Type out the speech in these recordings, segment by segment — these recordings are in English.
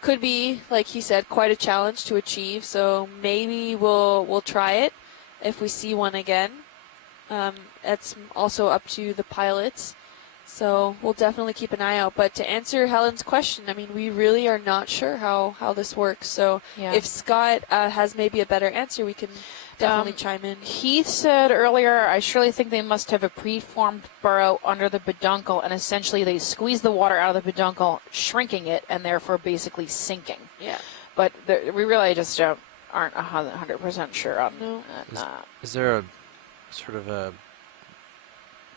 could be, like he said, quite a challenge to achieve. So maybe we'll try it if we see one again. It's also up to the pilots. So we'll definitely keep an eye out. But to answer Helen's question, I mean, we really are not sure how this works. So if Scott has maybe a better answer, we can definitely chime in. He said earlier, I surely think they must have a preformed burrow under the peduncle, and essentially they squeeze the water out of the peduncle, shrinking it, and therefore basically sinking. Yeah. But we really just aren't 100% sure on that. Is there a sort of a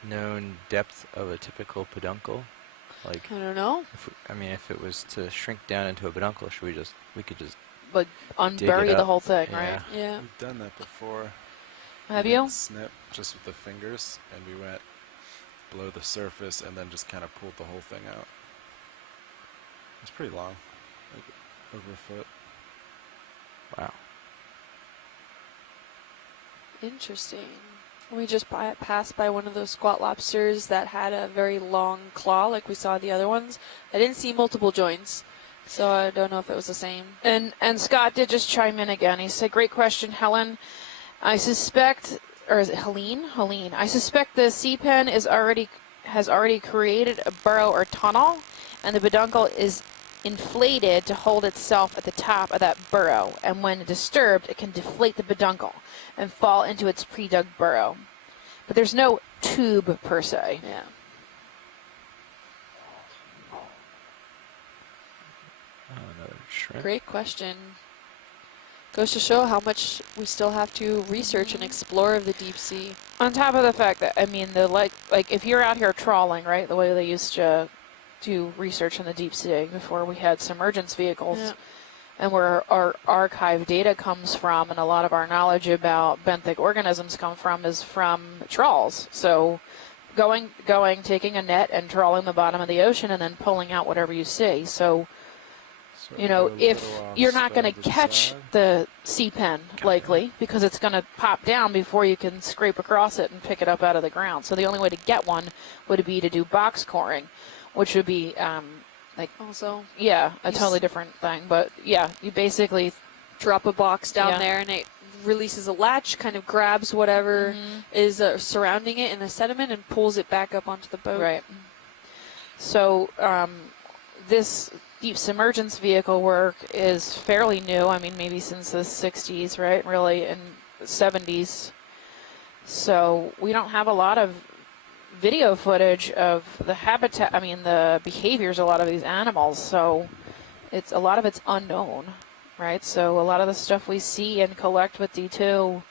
known depth of a typical peduncle? Like, I don't know. If it was to shrink down into a peduncle, we could just like unbury the whole thing, right? Yeah. We've done that before. Have you? Snip just with the fingers, and we went below the surface and then just kind of pulled the whole thing out. It's pretty long, like over a foot. Wow. Interesting. We just passed by one of those squat lobsters that had a very long claw, like we saw the other ones. I didn't see multiple joints, so I don't know if it was the same. And Scott did just chime in again. He said, "Great question, Helen. I suspect, or is it Helene? Helene. I suspect the sea pen has already created a burrow or tunnel, and the peduncle is inflated to hold itself at the top of that burrow. And when disturbed, it can deflate the peduncle and fall into its pre-dug burrow. But there's no tube per se." Yeah. Another shrimp. Great question. Goes to show how much we still have to research and explore of the deep sea. On top of the fact that, I mean, like if you're out here trawling, right, the way they used to do research in the deep sea before we had submergence vehicles, and where our archive data comes from, and a lot of our knowledge about benthic organisms come from, is from trawls. So taking a net and trawling the bottom of the ocean and then pulling out whatever you see. So you know, if you're not going to catch the sea pen, likely, because it's going to pop down before you can scrape across it and pick it up out of the ground. So the only way to get one would be to do box coring, which would be a totally different thing. But yeah, you basically drop a box down there, and it releases a latch, kind of grabs whatever is surrounding it in the sediment and pulls it back up onto the boat. Right. So this deep submergence vehicle work is fairly new. I mean, maybe since the 60s, right? Really, in the 70s. So we don't have a lot of video footage of the habitat, the behaviors of a lot of these animals. So a lot of it's unknown, right? So a lot of the stuff we see and collect with D2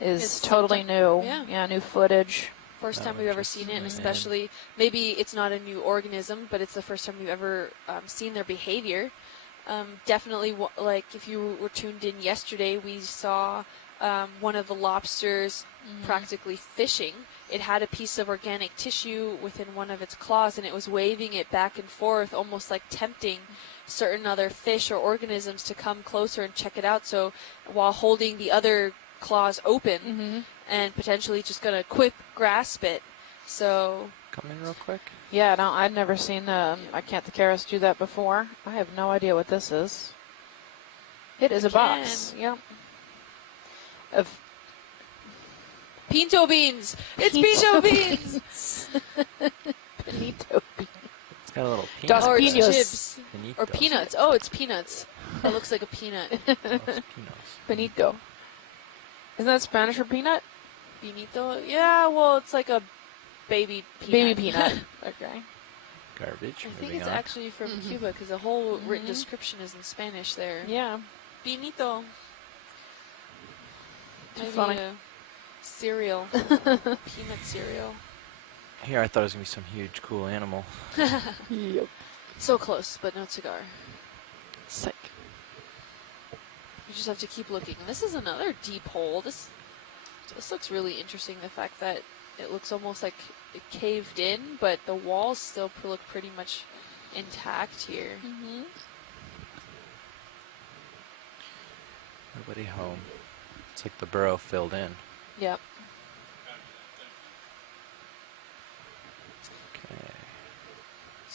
is totally new. Yeah, new footage. First time we've ever seen it, and especially maybe it's not a new organism, but it's the first time we've ever seen their behavior. Definitely, like if you were tuned in yesterday, we saw one of the lobsters practically fishing. It had a piece of organic tissue within one of its claws, and it was waving it back and forth, almost like tempting certain other fish or organisms to come closer and check it out. So while holding the other claws open and potentially just going to grasp it. So come in real quick. Yeah, no, I'd never seen Acanthocaris do that before. I have no idea what this is. It is a box. Yep. Of pinto beans. It's pinto beans. Pinto beans. It's got a little peanut. Or chips. Pinitos. Or peanuts. Oh, it's peanuts. It looks like a peanut. Pinito. Isn't that Spanish for peanut? Pinito? Yeah, well, it's like a baby peanut. Baby peanut. Okay. Garbage. I think it's actually from Cuba, because the whole written description is in Spanish there. Yeah. Pinito. Too funny. Cereal. Peanut cereal. Here, I thought it was going to be some huge, cool animal. Yep. So close, but no cigar. Sick. You just have to keep looking. This is another deep hole. This looks really interesting. The fact that it looks almost like it caved in, but the walls still look pretty much intact here. Nobody home. It's like the burrow filled in. Yep. Okay.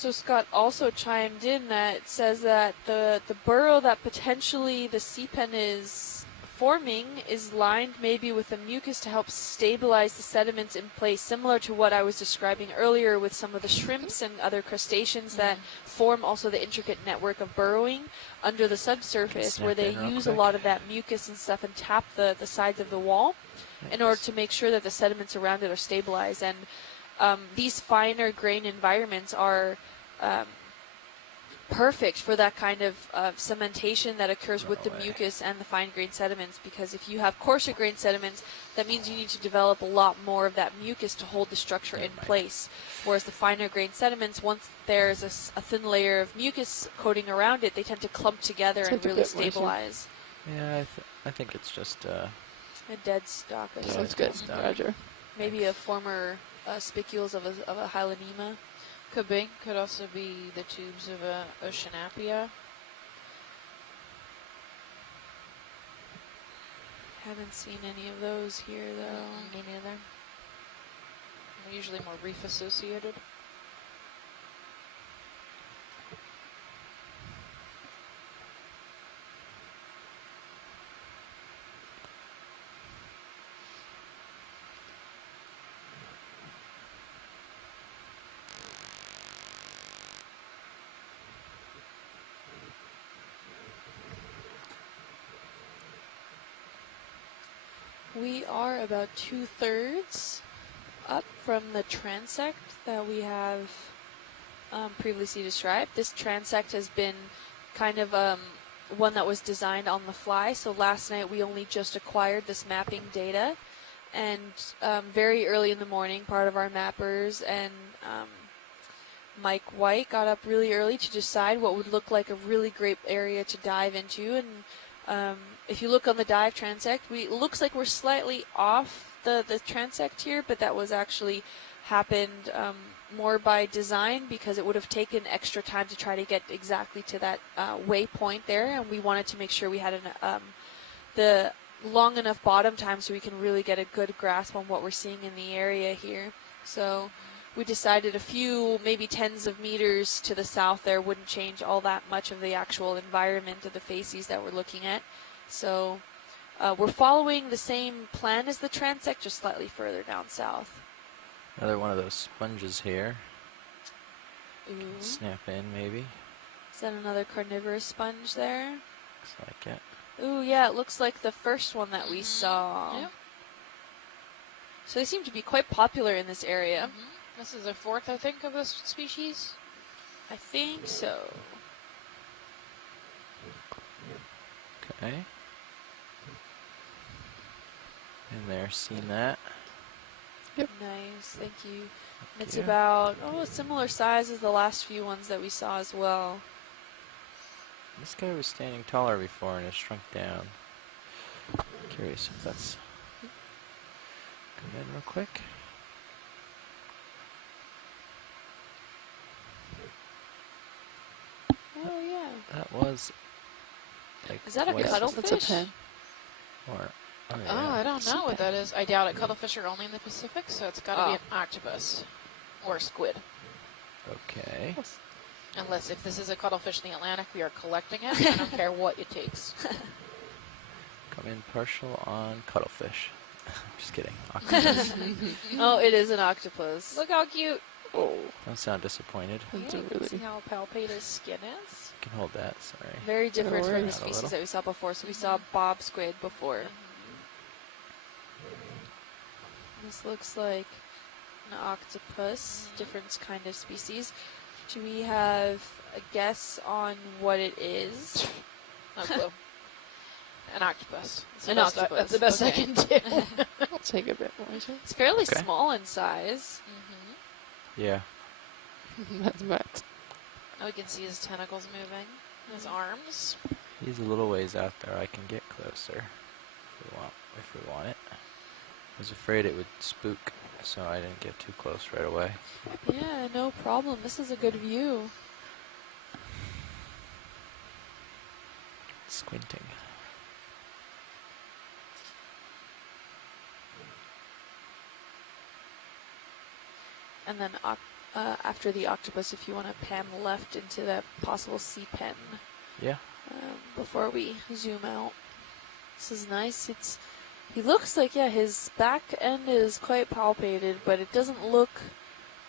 So Scott also chimed in that says that the burrow that potentially the sea pen is forming is lined maybe with a mucus to help stabilize the sediments in place, similar to what I was describing earlier with some of the shrimps and other crustaceans that form also the intricate network of burrowing under the subsurface, where they use a lot of that mucus and stuff and tap the sides of the wall in order to make sure that the sediments around it are stabilized. And these finer grain environments are perfect for that kind of cementation that occurs with the mucus and the fine grain sediments, because if you have coarser grain sediments, that means you need to develop a lot more of that mucus to hold the structure in place, whereas the finer grain sediments, once there's a thin layer of mucus coating around it, they tend to clump together and really stabilize. Yeah, I think it's just a dead stock. Sounds good. Roger. Maybe a former spicules of a hylanema. Could be. Could also be the tubes of a Oceanapia. Haven't seen any of those here, though. Me neither. They're usually more reef associated. We are about 2/3 up from the transect that we have previously described. This transect has been kind of one that was designed on the fly. So last night we only just acquired this mapping data, and very early in the morning, part of our mappers and Mike White got up really early to decide what would look like a really great area to dive into. And if you look on the dive transect, it looks like we're slightly off the transect here, but that was actually happened more by design, because it would have taken extra time to try to get exactly to that waypoint there, and we wanted to make sure we had the long enough bottom time so we can really get a good grasp on what we're seeing in the area here. So we decided a few, maybe tens of meters to the south there wouldn't change all that much of the actual environment of the facies that we're looking at. So we're following the same plan as the transect, just slightly further down south. another one of those sponges here. Ooh. Snap in, maybe. Is that another carnivorous sponge there? Looks like it. Ooh, yeah, it looks like the first one that we saw. Yep. So they seem to be quite popular in this area. This is the fourth, I think, of this species. I think so. Okay. In there, seen that. Yep. Nice, thank you. Thank It's you. about a similar size as the last few ones that we saw as well. This guy was standing taller before and has shrunk down. Curious if that's... Come in real quick. Oh yeah. That was... Like, Is that a twice- cuttlefish? That's a pen. Or, Oh, yeah. I don't know what that is. I doubt it. Cuttlefish are only in the Pacific, so it's got to be an octopus or a squid. Okay. Unless if this is a cuttlefish in the Atlantic, we are collecting it. I don't care what it takes. Come in partial on cuttlefish. Just kidding. Octopus. Oh, it is an octopus. Look how cute. Oh. Don't sound disappointed. Yeah, you can see how palpate his skin is. You can hold that, sorry. Very different from the Out a species little. that we saw before. So we saw bob squid before. This looks like an octopus, different kind of species. Do we have a guess on what it is? No clue. An octopus. That's the An best octopus. that's the best I Okay. can do. I'll take a bit more. It's fairly Okay. small in size. Yeah. That's max. Oh, we can see his tentacles moving. His arms. He's a little ways out there. I can get closer if we want it. I was afraid it would spook, so I didn't get too close right away. Yeah, no problem. This is a good view. Squinting. And then after the octopus if you want to pan left into that possible sea pen Yeah. before we zoom out. This is nice. He looks like, yeah, his back end is quite palpated, but it doesn't look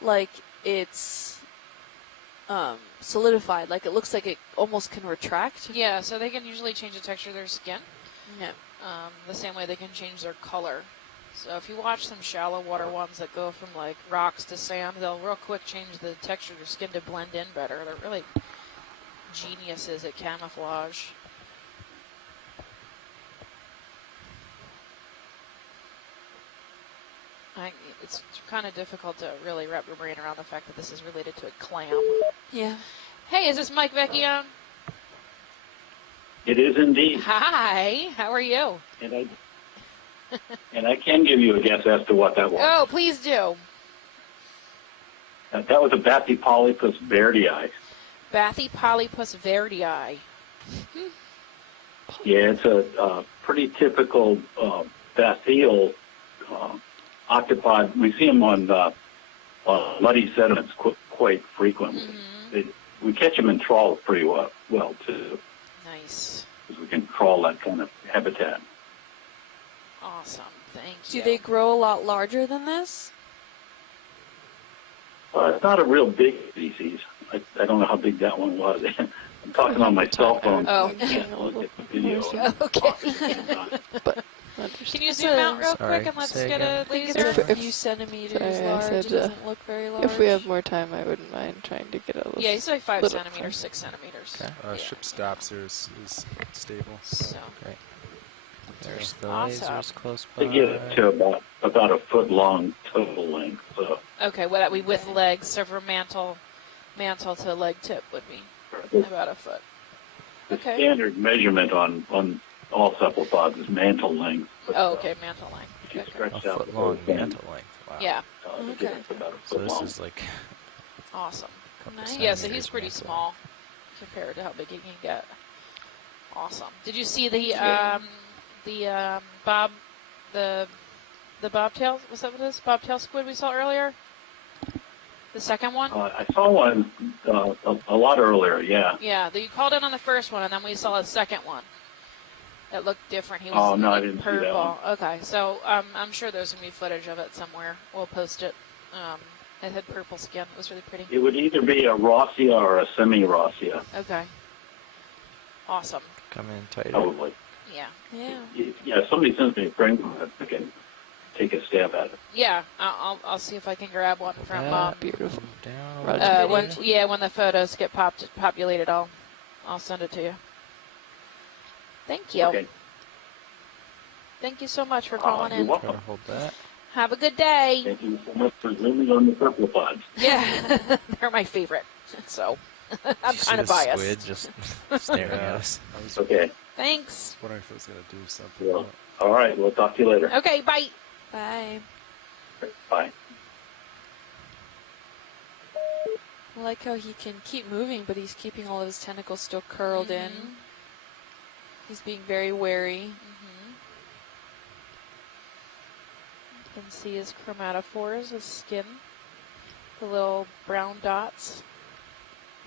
like it's solidified. Like, it looks like it almost can retract. Yeah, so they can usually change the texture of their skin. Yeah. The same way they can change their color. So if you watch some shallow water ones that go from like rocks to sand, they'll real quick change the texture of their skin to blend in better. They're really geniuses at camouflage. It's kind of difficult to really wrap your brain around the fact that this is related to a clam. Yeah. Hey, is this Mike Vecchione? It is indeed. Hi, how are you? And I can give you a guess as to what that was. Oh, please do. That was a Bathypolypus verdii. Bathypolypus verdii. Yeah, it's a pretty typical bathyal octopod. We see them on muddy sediments quite frequently. We catch them in trawls pretty well too. Nice. Because we can trawl that kind of habitat. Awesome. Thank you. Do they grow a lot larger than this? It's not a real big species. I don't know how big that one was. I'm talking on my cell phone. Oh. I can't look at the video. Okay. But Can you zoom out real Sorry, quick and let's say get again. a I think laser? it's a few centimeters Sorry, I large. said, It doesn't look very large. if we have more time, I wouldn't mind trying to get a little. Yeah, he's like 5 little centimeters, 6 centimeters. Okay. Yeah. Ship stops here is stable. So, Great. There's the Awesome. lasers close by. They get to about a foot long total length. So okay, what that we with legs, so from mantle to leg tip would be about a foot. the Okay. standard measurement on all cephalopods is mantle length. But, Oh, okay, mantle length. If you Okay. stretch A out the foot whole long thing, mantle length. Wow. Yeah, the Okay. it's about a So foot this long. is like awesome. a couple Nice. Yeah, so centimeters he's pretty mantle small compared to how big he can get. Awesome. Did you see the bobtail? Was that what it is? Bobtail squid we saw earlier? The second one? I saw one a lot earlier. Yeah. Yeah, you called in on the first one, and then we saw a second one. It looked different. He was Oh, no, I like didn't see purple. that one. Okay, so I'm sure there's gonna be footage of it somewhere. We'll post it. It had purple skin. It was really pretty. It would either be a Rossia or a semi-Rossia, Okay. Awesome. Come in tighter. probably. Yeah. Yeah. Yeah, if somebody sends me a frame, I can take a stab at it. Yeah. I'll see if I can grab one from. Beautiful. Down. Roger. When the photos get populated, I'll send it to you. Thank you. Okay. Thank you so much for calling You're in. Try to welcome. hold that. Have a good day. Thank you so much for zooming on the cephalopods. Yeah, they're my favorite. So I'm You see kind of the biased. Squid just staring at us. I was Okay. Thanks. wondering if it was going to do something. Well, all right. We'll talk to you later. Okay, bye. Bye. Bye. I like how he can keep moving, but he's keeping all of his tentacles still curled in. He's being very wary. You can see his chromatophores, his skin, the little brown dots.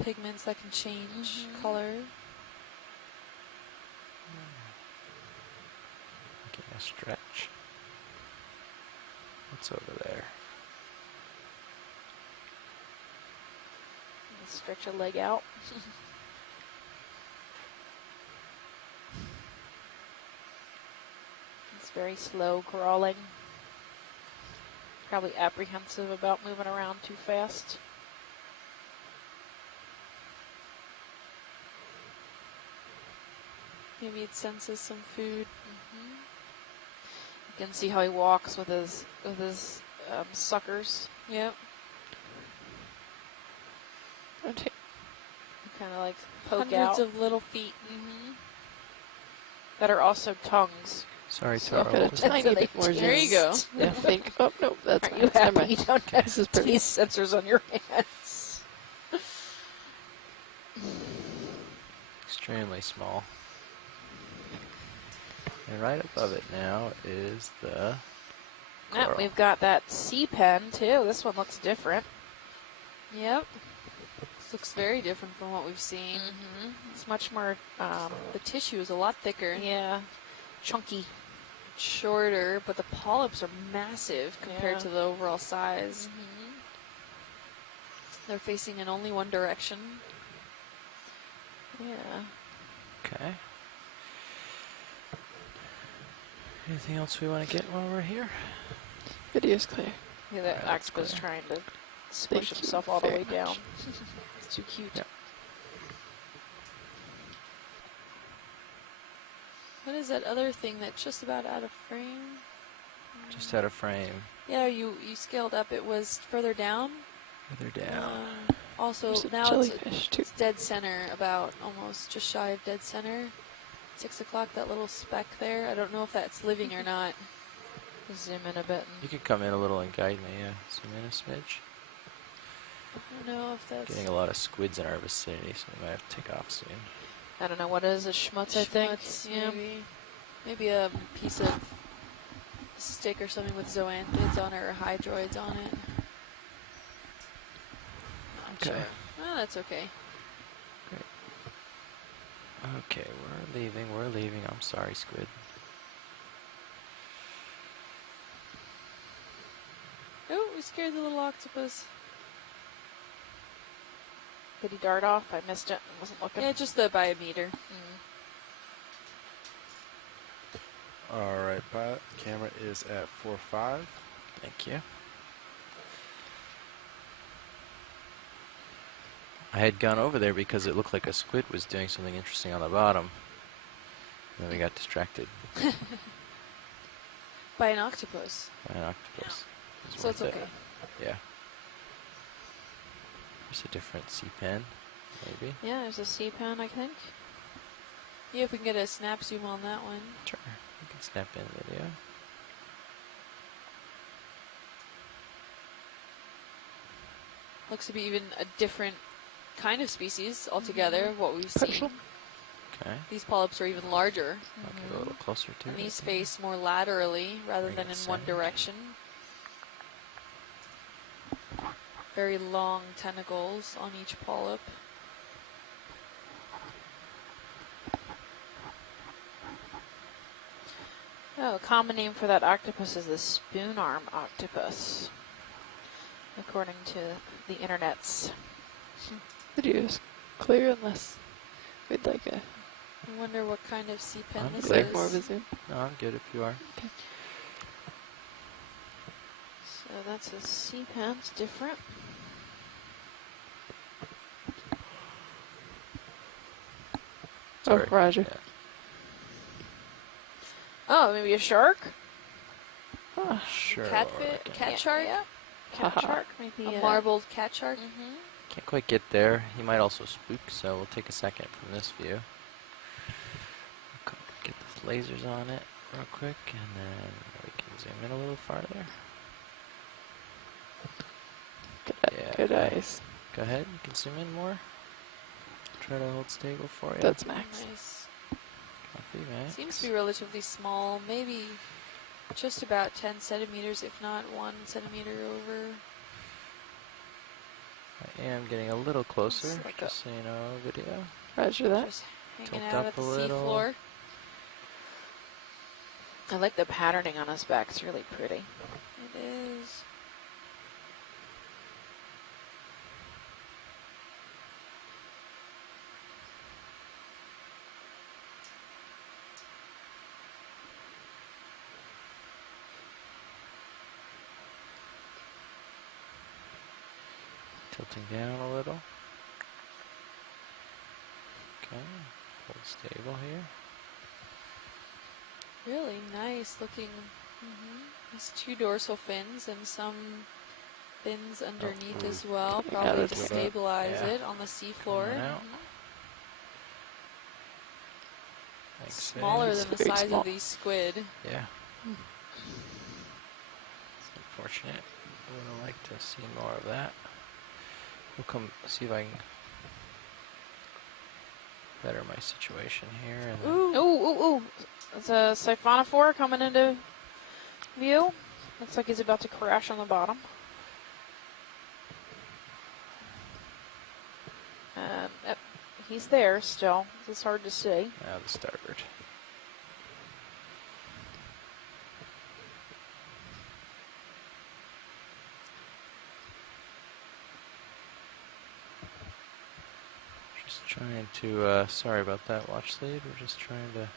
Pigments that can change color. Give me a stretch. What's over there? Stretch a leg out. It's very slow crawling. Probably apprehensive about moving around too fast. Maybe it senses some food. You can see how he walks with his suckers. Yep. Okay. Kind of like poke Hundreds out. of little feet. That are also tongues. Sorry, So I've got Taro. a tiny bit more There you go. I think. Oh no, that's Are you fine. Never happy mind. you don't have This is pretty. these sensors on your hands? Extremely small. And right above it now is the Yeah, coral. we've got that sea pen too. This one looks different. Yep. This looks very different from what we've seen. It's much more, The tissue is a lot thicker. yeah, chunky. Shorter, but the polyps are massive compared Yeah. to the overall size. They're facing in only one direction. Yeah. Okay. Anything else we want to get while we're here? Video's clear. Yeah, that Alright, that's octopus clear. trying to squish Thank you himself all the very way down. much. It's too cute. Yep. What is that other thing that's just about out of frame? Just out of frame. Yeah, you scaled up. It was further down. Further down. Also, There's a now jellyfish too. it's dead center, about almost just shy of dead center. 6 o'clock, that little speck there. I don't know if that's living or not. Zoom in a bit. You could come in a little and guide me, yeah. Zoom in a smidge. I don't know if that's Getting a lot of squids in our vicinity, so we might have to take off soon. I don't know what is a schmutz, I think. schmutz, maybe a piece of stick or something with zoanthids on it or hydroids on it. Okay. Oh, that's okay. Okay, we're leaving. I'm sorry, squid. Oh, we scared the little octopus. Did he dart off? I missed it. I wasn't looking. Yeah, just the by a meter. All right, pilot. Camera is at 4.5. Thank you. I had gone over there because it looked like a squid was doing something interesting on the bottom. And then we got distracted By an octopus. by an octopus. It was So it's worth okay. it. Yeah. There's a different sea pen, maybe. Yeah, there's a sea pen, I think. Yeah, if we can get a snap zoom on that one. Sure. We can snap in video. Looks to be even a different kind of species altogether, what we've seen. Okay. These polyps are even larger, I'll get a little closer to and it. these face more laterally rather Bring than it in one centered. direction. Very long tentacles on each polyp. Oh, a common name for that octopus is the spoon arm octopus, according to the internets. Video's clear unless we'd like a I wonder what kind of sea pen I'm this good. is. more of a zoom. No, I'm good if you are. So that's a sea pen. It's different. Sorry. Oh, Roger. Yeah. Oh, maybe a shark? Ah, Sure. Cat Yeah, shark? Yeah. Cat Haha. shark, maybe A marbled cat shark? Can't quite get there. He might also spook, so we'll take a second from this view. Get the lasers on it real quick, and then we can zoom in a little farther. Yeah. Good eyes. Go ahead, you can zoom in more. Try to hold stable for you. That's max. Nice. Copy, Max. Seems to be relatively small, maybe just about 10 centimeters, if not 1 centimeter over. I am getting a little closer, It's like just so you know, video. Roger that. Just hanging Tilt out up at the a little. seafloor. I like the patterning on his back. It's really pretty. It is. Tilting down a little. Okay, hold stable here. Really nice looking. There's 2 dorsal fins and some fins underneath ooh. as well, Getting probably out to of the way. stabilize Yeah. it on the seafloor. Coming out. Thanks, Smaller Faye. than the Very size small. of these squid. Yeah. It's unfortunate. I would have liked to see more of that. We'll come see if I can better my situation here. And then Ooh. Ooh. It's a siphonophore coming into view. Looks like he's about to crash on the bottom. he's there still. It's hard to see. Now the starboard. Just trying to, sorry about that, watch lead. We're just trying to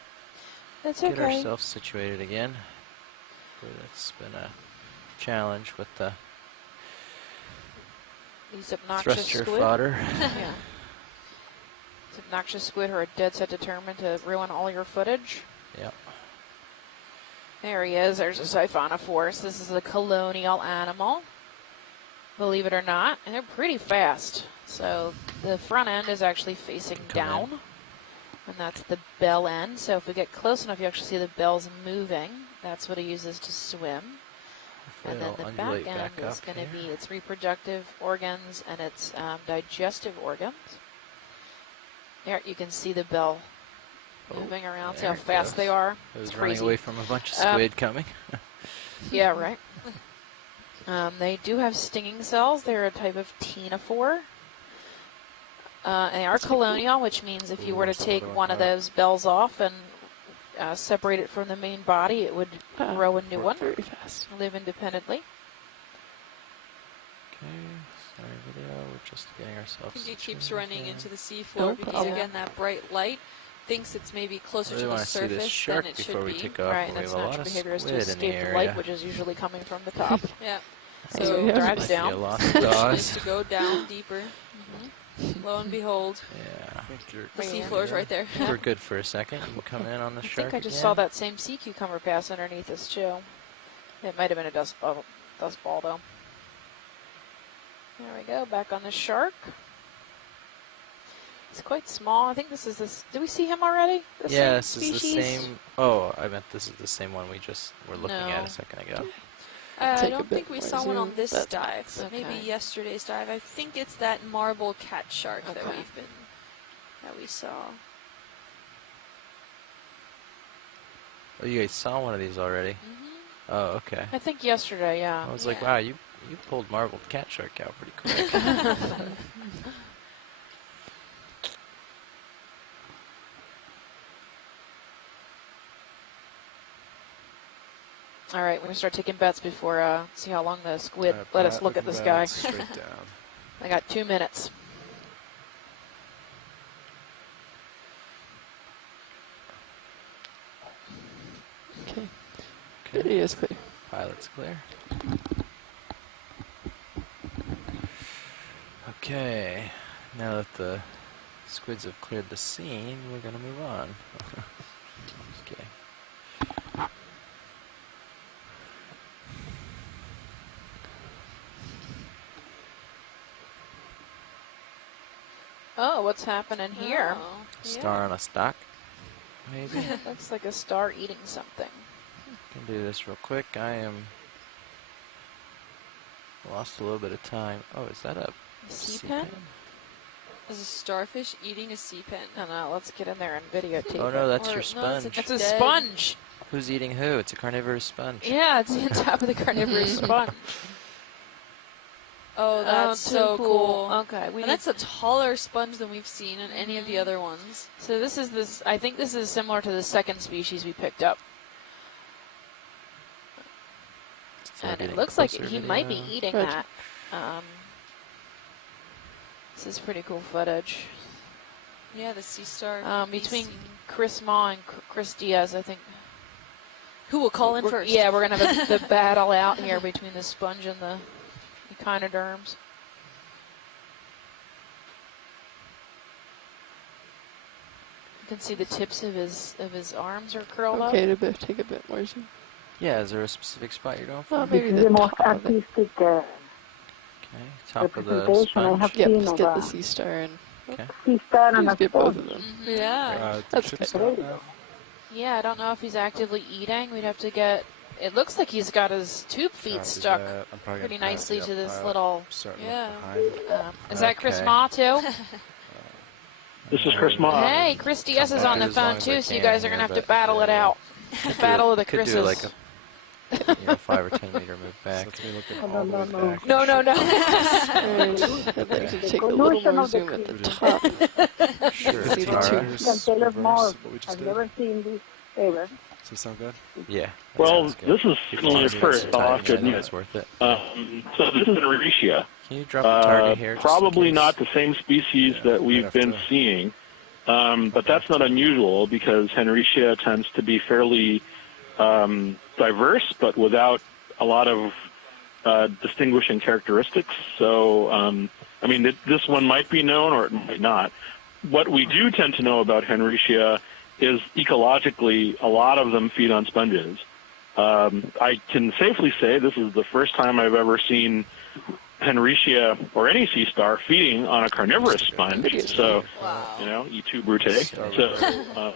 That's get okay. ourselves situated again. It's been a challenge with the These obnoxious thruster squid. fodder. Yeah. These obnoxious squid who are dead set determined to ruin all your footage. Yep. There he is. There's a siphonophorus. This is a colonial animal, believe it or not, and they're pretty fast. So the front end is actually facing down, and that's the bell end. So if we get close enough, you actually see the bells moving. That's what he uses to swim. And then the back end is going to be its reproductive organs and its digestive organs. There, you can see the bell moving around. See how fast they are. It was It's running crazy. away from a bunch of squid coming. Yeah, right. They do have stinging cells. They're a type of ctenophore. And they are colonial, which means if you were to take one of those bells off and separate it from the main body, it would grow a new one. Very fast. Live independently. Okay, sorry video, we're just getting I ourselves think it keeps situated running here. into the seafloor No because, problem. again, that bright light thinks it's maybe closer Really to the want to see this surface than shark it before should we be. take off. Right, and We its have a lot natural of behavior is to squid in the escape the area. light, which is usually coming from the top. Yeah. So So yeah. Drives Might be a down. lost solution cause. is to go down deeper. Lo and behold, Yeah. I think you're the Yeah. seafloor's right there. We're good for a second. You can come in on the I shark think I just again. saw that same sea cucumber pass underneath us too. It might have been a dust ball though. There we go, back on the shark. It's quite small. I think this is this. Did we see him already? The Yeah, same this is the species? same. Oh, I meant this is the same one we just were looking at No. a second ago. I Take a don't bit think we more saw one on zoom. this That's dive, but maybe okay. yesterday's dive. I think it's that marble cat shark that Okay. we saw. Oh, you guys saw one of these already? Oh, okay. I think yesterday, yeah. I was like, Yeah. wow, you pulled marbled cat shark out pretty quick. All right, we're gonna start taking bets before see how long the squid let us look at this guy. Straight down. I got 2 minutes. Okay. Okay. Video is clear. Pilot's clear. Okay, now that the squids have cleared the scene, we're gonna move on. Okay. Oh, what's happening here? Oh, Star on a stock, maybe. Looks like a star eating something. Can do this real quick. I am lost a little bit of time. Oh, is that a Sea pen? Is a starfish eating a sea pen? No, let's get in there and videotape Oh it. no, that's Or- your no, that's sponge. It's a Dead. sponge. Who's eating who? It's a carnivorous sponge. Yeah, it's on top of the carnivorous sponge. Oh, that's too so cool. Okay, we And that's a taller sponge than we've seen in any of the other ones. so this is this. I think this is similar to the second species we picked up, Start and it getting looks like closer he might be video. eating Good. that. This is pretty cool footage. Yeah, the sea star. Between feasting. Chris Ma and Chris Diaz, I think. Who will call in We're- first? Yeah, we're gonna have the battle out here between the sponge and the echinoderms. You can see the tips of his arms are curled up. Okay, take a bit more zoom. Yeah, is there a specific spot you're going for? Well, This maybe is the the most top of it. artistic Okay, top of the representation I sponge. have Yep, seen just of get the a sea star and Okay. sea star and just a get both of sponge. them. Yeah. That's Should good. stop now. Yeah, I don't know if he's actively eating. We'd have to get. It looks like he's got his tube feet Copy stuck that. I'm probably pretty gonna pass nicely the to this pilot. little. Starting Yeah. behind. Is that Chris Okay. Ma too? This is Chris Ma. Hey, Chris Diaz is back on the as long phone as too, I so you can guys are here, gonna have to but, battle it out. The battle of the Could Chris's. do like a 5 or 10 meter move So back. it's me looking Oh, all the no, way no, back. No, no, no. And I'd like to take a little more zoom at the top. Sure, See the Tara. two. You can tell us more. What we just I've did. never seen this ever. Does this sound good? Yeah. that Well, sounds good. this is You can certainly a see first. this I'll have timing, to I think admit. it's worth it. So this is an Euricia. Can you drop the target here? just in Probably case? not the same species Yeah, that might we've have been to- seeing, but that's not unusual because Henricia tends to be fairly diverse, but without a lot of distinguishing characteristics. So, I mean, this one might be known or it might not. What we do tend to know about Henricia is ecologically, a lot of them feed on sponges. I can safely say this is the first time I've ever seen Henricia or any sea star feeding on a carnivorous sponge. So, you know, E2 brute. So,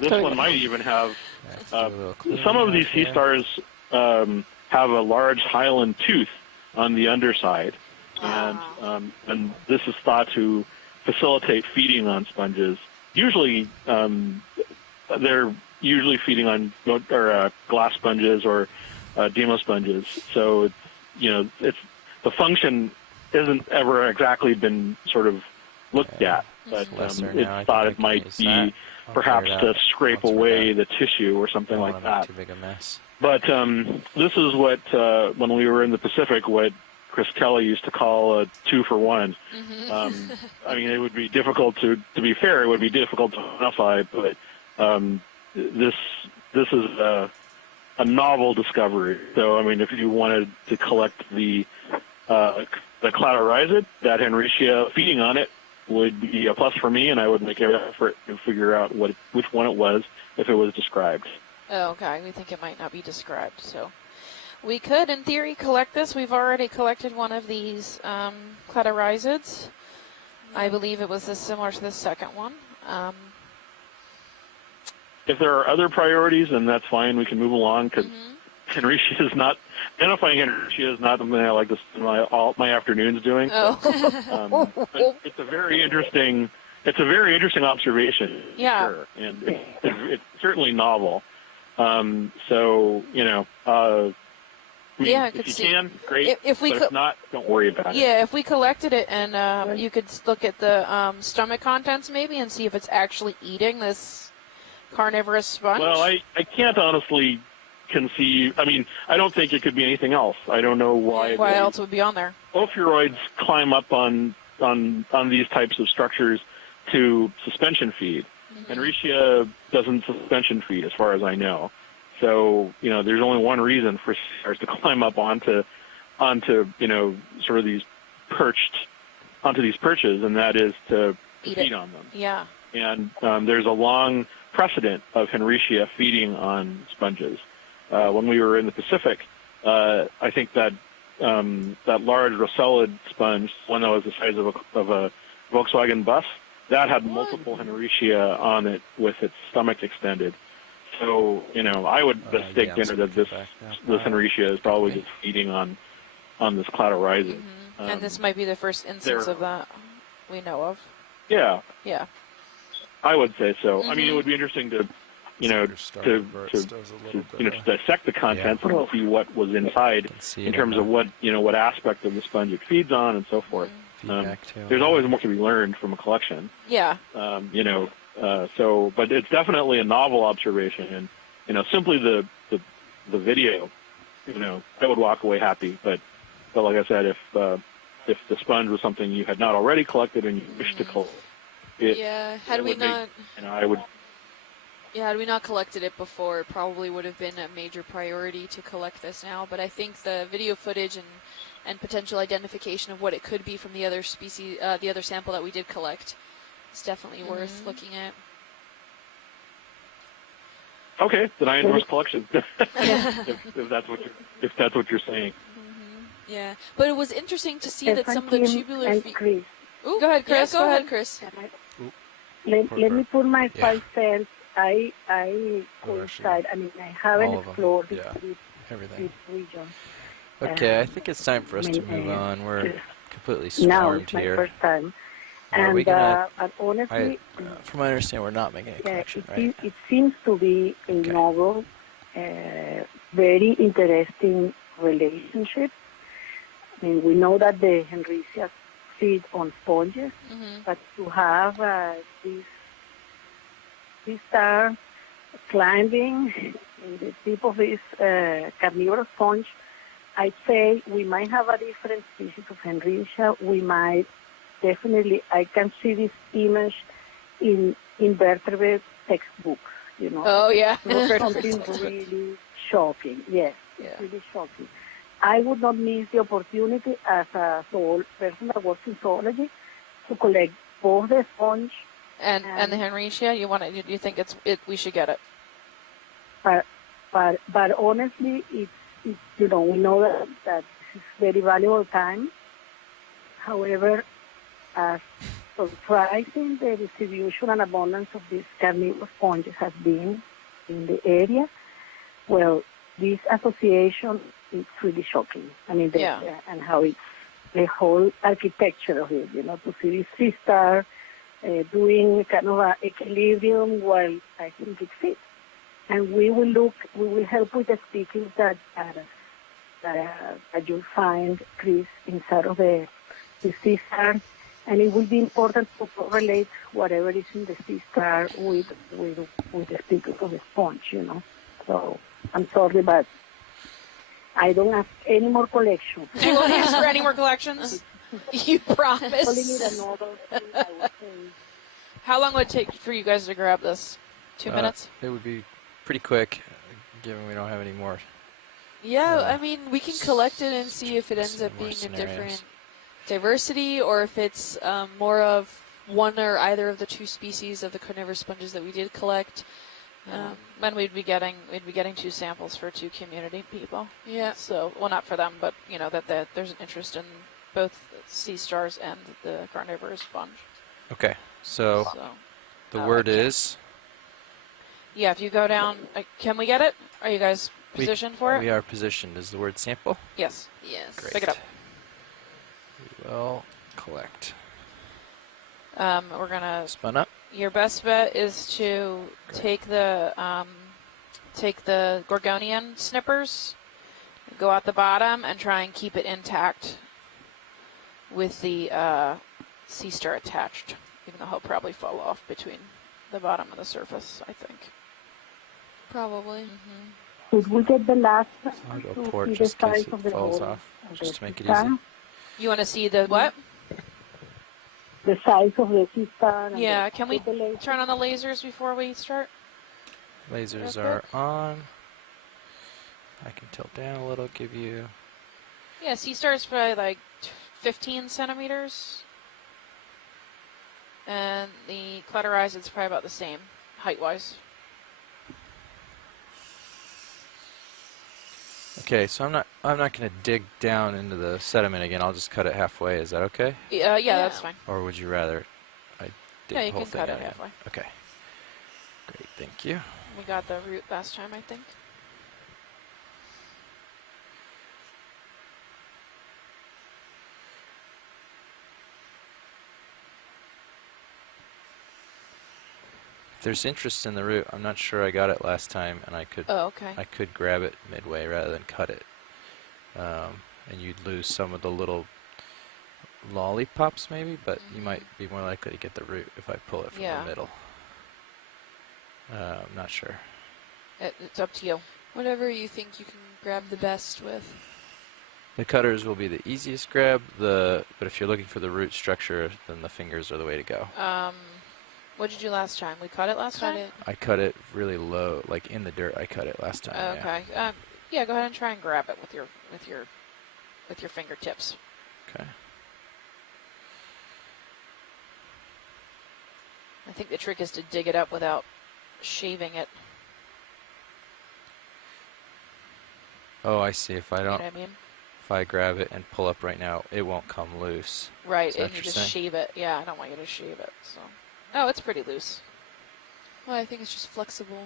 this one might even have Let's do a little cleanup some of these sea here. stars have a large hyaline tooth on the underside, and this is thought to facilitate feeding on sponges. Usually, they're usually feeding on glass sponges or demo sponges. So, it's the function isn't ever exactly been sort of looked at, but Lesser now. I it's thought think it I can might use be that. I'll perhaps clear it to out scrape once we're away done. the tissue or something Don't like want to make that. too big a mess. But this is what, when we were in the Pacific, what Chris Kelly used to call a 2-for-1. I mean, it would be difficult to be fair, it would be difficult to quantify, but this is a novel discovery. So, I mean, if you wanted to collect the Cladorizid, that Henricia feeding on it would be a plus for me, and I would make every effort to figure out which one it was if it was described. Oh, okay. We think it might not be described, so we could, in theory, collect this. We've already collected one of these Cladorhizids. I believe it was similar to the second one. If there are other priorities, then that's fine. We can move along because Henricia is not identifying. Henricia is not something I like to spend my afternoons doing. Oh. But it's a very interesting. It's a very interesting observation. Yeah. Sure. And it's certainly novel. So I mean, Yeah, I if could you see. can, great. If we but co- if not, don't worry about it. Yeah, if we collected it and you could look at the stomach contents maybe and see if it's actually eating this carnivorous sponge. Well, I can't honestly conceive. I mean, I don't think it could be anything else. I don't know why. Why else would be on there? Ophiuroids climb up on these types of structures to suspension feed. Henricia doesn't suspension feed, as far as I know. So, there's only one reason for stars to climb up onto sort of these perches, and that is to feed on them. Yeah. And there's a long precedent of Henricia feeding on sponges. When we were in the Pacific, I think that large rosellid sponge, one that was the size of a Volkswagen bus, that had multiple Henricia on it with its stomach extended. So, I would stake dinner that this Henricia is probably just feeding on this Cladorhizids. And this might be the first instance of that we know of. Yeah. Yeah. I would say so. I mean, it would be interesting to, to dissect the contents and see what was inside in terms of what aspect of the sponge it feeds on and so forth. There's always more to be learned from a collection. Yeah. But it's definitely a novel observation, and simply the video, I would walk away happy. But like I said, if the sponge was something you had not already collected and you wish to collect it, had we not, I would. Yeah, had we not collected it before, it probably would have been a major priority to collect this now. But I think the video footage and potential identification of what it could be from the other species, the other sample that we did collect, is definitely worth looking at. Okay, then I endorse collection. if that's what you're saying. Yeah, but it was interesting to see that some of the tubular. Chris. Ooh, go ahead, Chris. Yes, go ahead, Chris. Let me put my 5 cents. I coincide. I mean, I haven't explored this region. Okay, I think it's time for us to move on. We're completely now swarmed it's my here. first time. Are we And, gonna, and honestly, from what I understand, we're not making a collection, right? It seems to be a novel very interesting relationship. I mean, we know that the Henricias feed on sponges, but to have this star climbing in the tip of this carnivorous sponge, I'd say we might have a different species of Henricia. We might definitely, I can see this image in invertebrate textbooks, you know. Oh, yeah. Something really shocking. Yes, it's really shocking. I would not miss the opportunity as a person that works in zoology to collect both the sponge and the Henricia. You think we should get it? But honestly, it's we know that it's very valuable time. However, as surprising the distribution and abundance of these carnivorous sponges has been in the area, well, this association is really shocking. I mean, and how it's the whole architecture of it, to see this sea star doing kind of an equilibrium while I think it fits. And we will help with the species that you'll find, Chris, inside of the sea star. And it will be important to correlate whatever is in the sea star with the species of the sponge, So I'm sorry, but I don't have any more collections. You won't ask for any more collections? You promise? How long would it take for you guys to grab this? 2 minutes? It would be pretty quick, given we don't have any more. Yeah, I mean, we can collect it and see if it ends up being a different diversity, or if it's more of one or either of the two species of the carnivorous sponges that we did collect. And we'd be getting 2 samples for 2 community people. Yeah. So, well, not for them, but that there's an interest in both sea stars and the carnivorous sponge. Okay. So the word is. Yeah, if you go down, can we get it? Are you guys positioned for it? We are positioned. Is the word sample? Yes. Yes. Great. Pick it up. We will collect. We're gonna spun up. Your best bet is to take the Gorgonian snippers, go out the bottom, and try and keep it intact with the sea star attached, even though he'll probably fall off between the bottom and the surface, I think. Probably. Could we get the last I'll go to port see just the in case size of it the falls hole off, of just the to make it sea star? easy. You want to see the what? The size of the sea star. Yeah, can we turn on the lasers before we start? Lasers are on. I can tilt down a little, give you... Yeah, sea star is probably like 15 centimeters. And the Cladorize, probably about the same, height-wise. Okay, so I'm not going to dig down into the sediment again. I'll just cut it halfway. Is that okay? Yeah, that's fine. Or would you rather I dig the whole thing out? Yeah, you can cut it halfway. Okay. Great, thank you. We got the root last time, I think. If there's interest in the root, I'm not sure I got it last time, and I could I could grab it midway rather than cut it. And you'd lose some of the little lollipops maybe, but you might be more likely to get the root if I pull it from the middle. I'm not sure. It's up to you. Whatever you think you can grab the best with. The cutters will be the easiest grab, but if you're looking for the root structure, then the fingers are the way to go. What did you do last time? We cut it last time? I cut it really low, like in the dirt. I cut it last time. Okay. Yeah, go ahead and try and grab it with your fingertips. Okay. I think the trick is to dig it up without shaving it. Oh, I see. If I don't, you know what I mean? If I grab it and pull up right now, it won't come loose. Right, and you just shave it. Yeah, I don't want you to shave it. So. Oh, it's pretty loose. Well, I think it's just flexible.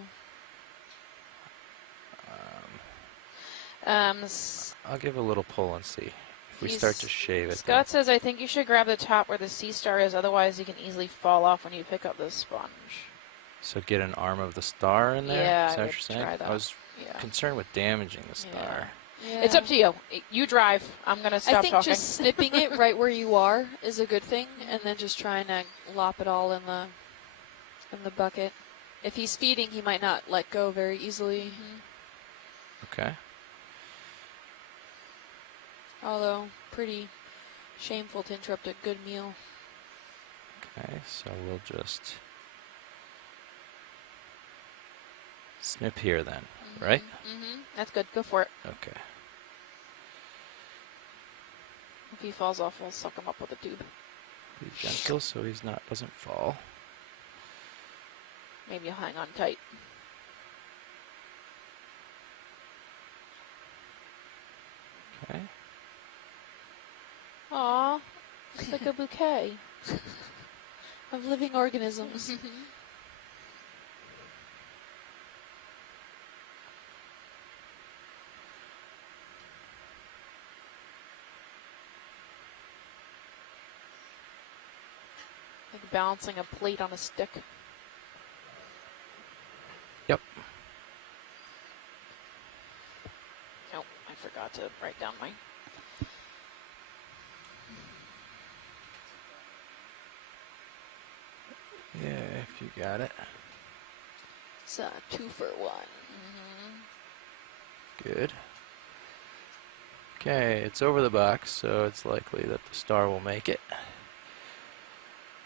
I'll give a little pull and see. If we start to shave it. Scott says, I think you should grab the top where the sea star is, otherwise you can easily fall off when you pick up the sponge. So get an arm of the star in there? Yeah, is that what you're saying? try that. concerned with damaging the star. Yeah. It's up to you. You drive. I'm going to stop talking. I think just snipping it right where you are is a good thing, and then just trying to lop it all in the bucket. If he's feeding, he might not let go very easily. Okay. Although, pretty shameful to interrupt a good meal. Okay, so we'll just snip here then, right? That's good. Go for it. Okay. If he falls off, we'll suck him up with a tube. Be gentle so he's doesn't fall. Maybe you'll hang on tight. Okay. Aw, it's like a bouquet of living organisms. Like balancing a plate on a stick. Yep. Oh, I forgot to write down my... Yeah, if you got it. It's a 2 for 1. Good. Okay, it's over the box, so it's likely that the star will make it.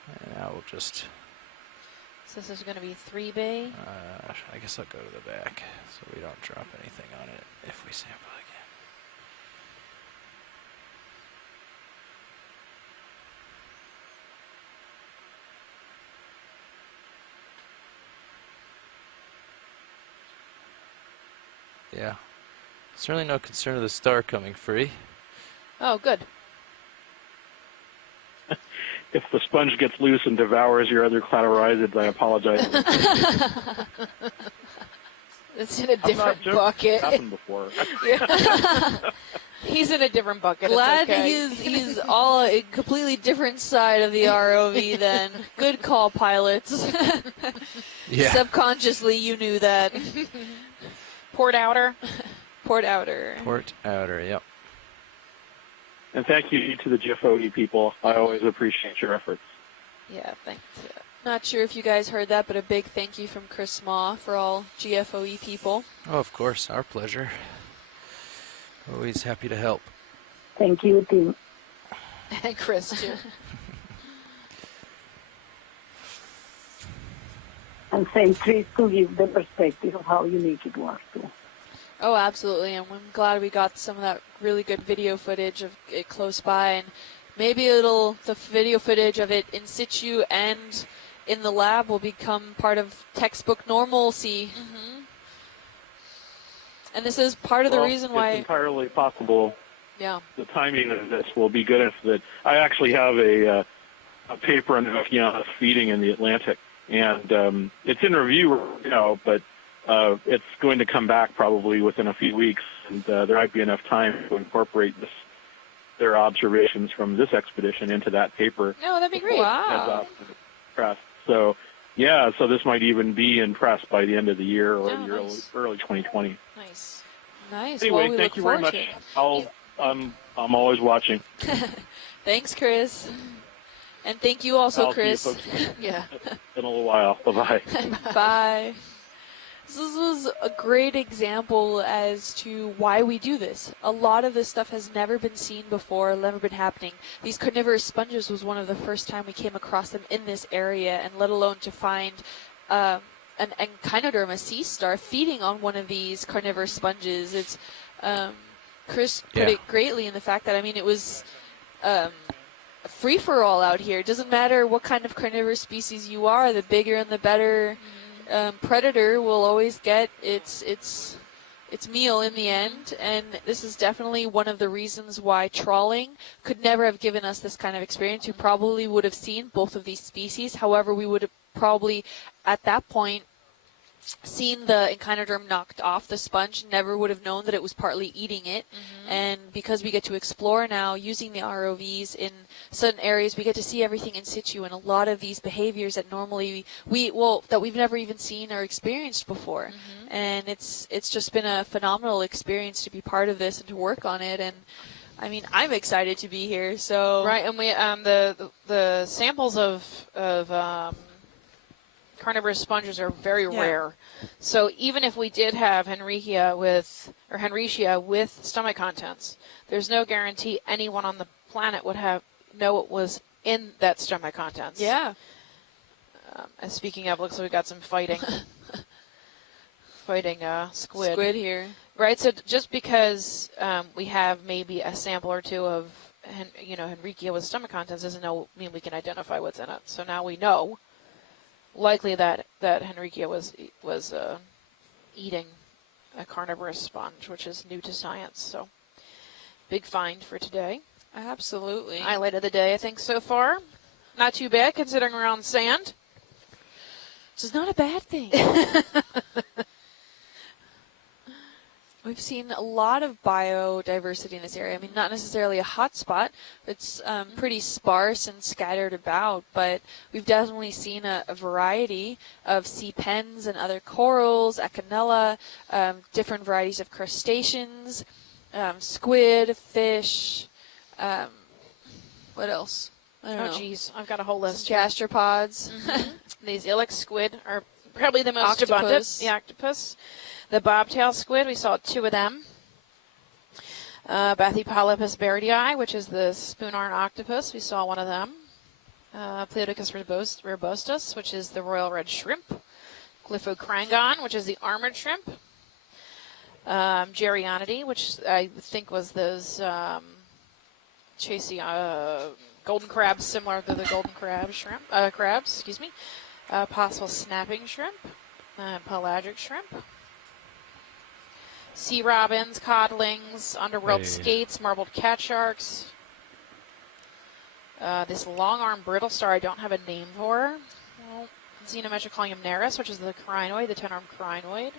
And I will just... So this is going to be 3 bay? I guess I'll go to the back so we don't drop anything on it if we sample again. Yeah. Certainly no concern of the star coming free. Oh, good. If the sponge gets loose and devours your other cladorhizids, I apologize. It's in a different bucket. Happened before. He's in a different bucket. Glad it's okay. he's all a completely different side of the ROV then. Good call, pilots. Yeah. Subconsciously, you knew that. Port outer. Port outer. Port outer, yep. And thank you to the GFOE people. I always appreciate your efforts. Yeah, thanks. Not sure if you guys heard that, but a big thank you from Chris Smaw for all GFOE people. Oh, of course. Our pleasure. Always happy to help. Thank you, team. And Chris, too. And thank Chris to give the perspective of how unique it was, too. Oh, absolutely, and I'm glad we got some of that really good video footage of it close by, and maybe the video footage of it in situ and in the lab will become part of textbook normalcy. And this is part of the reason why... It's entirely possible. Yeah. The timing of this will be good enough that I actually have a paper on the Okeanos feeding in the Atlantic, and it's in review right now, but it's going to come back probably within a few weeks, and there might be enough time to incorporate their observations from this expedition into that paper. Oh, that'd be great. Wow. Press. So, yeah, so this might even be in press by the end of the year or early 2020. Nice. Nice. Anyway, well, thank you very much. I'm always watching. Thanks, Chris. And thank you also, Chris. Yeah. In a little while. Bye-bye. Bye. This was a great example as to why we do this. A lot of this stuff has never been seen before, never been happening. These carnivorous sponges was one of the first time we came across them in this area, and let alone to find an echinoderm, a sea star, feeding on one of these carnivorous sponges. It's Chris put it greatly in the fact that, I mean, it was free-for-all out here. It doesn't matter what kind of carnivorous species you are, the bigger and the better. Predator will always get its meal in the end, and this is definitely one of the reasons why trawling could never have given us this kind of experience. We probably would have seen both of these species. However, we would have probably at that point seen the echinoderm knocked off the sponge, never would have known that it was partly eating it. And because we get to explore now using the ROVs in certain areas, we get to see everything in situ, and a lot of these behaviors that normally that we've never even seen or experienced before. And it's just been a phenomenal experience to be part of this and to work on it. And I mean, I'm excited to be here. So right, and we the samples of carnivorous sponges are very rare. So even if we did have Henricia with stomach contents, there's no guarantee anyone on the planet would know what was in that stomach contents. Yeah. And speaking of, looks like we got some fighting squid. Squid here. Right, so just because we have maybe a sample or two of Henricia with stomach contents doesn't mean we can identify what's in it. So now we know likely that Henricia was eating a carnivorous sponge, which is new to science. So big find for today. Absolutely. Highlight of the day, I think, so far. Not too bad considering we're on sand. Which is not a bad thing. We've seen a lot of biodiversity in this area. I mean, not necessarily a hot spot. It's pretty sparse and scattered about, but we've definitely seen a variety of sea pens and other corals, echinella, different varieties of crustaceans, squid, fish, what else? I don't know. Oh, geez. I've got a whole list. Gastropods. These ilex squid are probably the most abundant. The octopus. The bobtail squid, we saw 2 of them. Bathypolypus bairdii, which is the spoon-arm octopus, we saw 1 of them. Pleodicus robustus, which is the royal red shrimp. Glyphocrangon, which is the armored shrimp. Geryonidae, which I think was those chasing golden crabs, similar to the golden crabs. Possible snapping shrimp. Pelagic shrimp. Sea robins, codlings, underworld skates, marbled cat sharks. This long-armed brittle star I don't have a name for. Well, Xenometrocolium naris, which is the crinoid, the 10-armed crinoid.